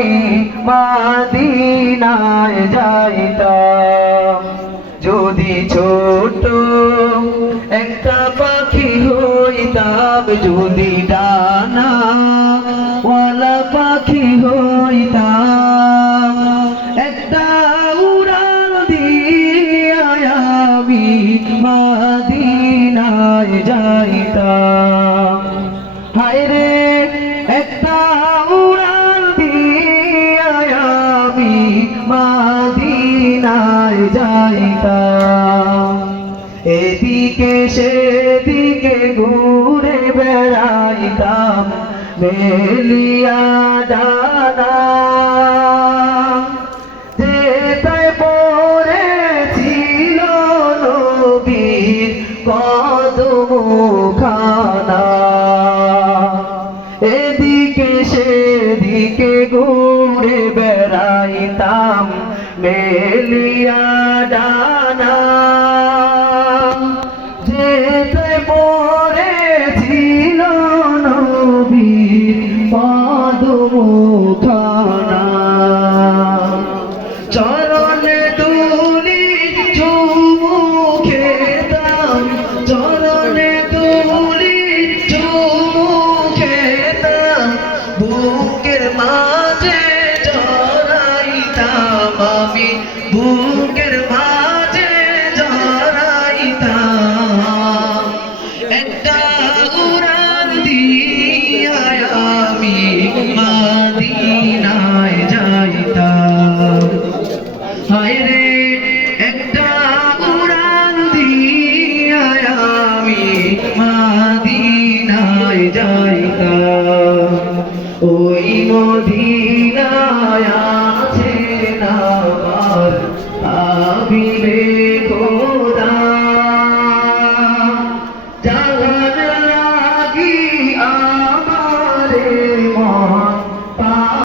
আমি মদিনায় যাইতাম। যদি ছোট একটা পাখি হইতাম, যদি ডানা ওয়ালা পাখি হইতাম, একটা উড়াল দিয়া আমি মদিনায় যাইতাম। হায় রে একটা উড়াল দিয়া আমি মদিনায় যাইতাম। এদিকে সেদিকে ঘুরে বেড়াইতাম মেলিয়া ডানা, যেথায় পড়েছিল নবীর কদমখানা। এদিকে সেদিকে ঘুরে বেড়াইতাম মেলিয়া ডানা, যেথায় পড়েছিল নবীর কদমখানা। চরণে ধুলি চুমু খেতাম, চরণে ধুলি চুমু খেতাম, বুকের মাঝে জড়াইতাম আমি, বুকের মাঝে জড়াইতাম। একটা উড়াল দিয়া আমি মদিনায় যাইতাম। হায় রে একটা উড়াল দিয়া আমি মদিনায় যাইতাম। ওই মদিনায় আছেন আমার হাবিবে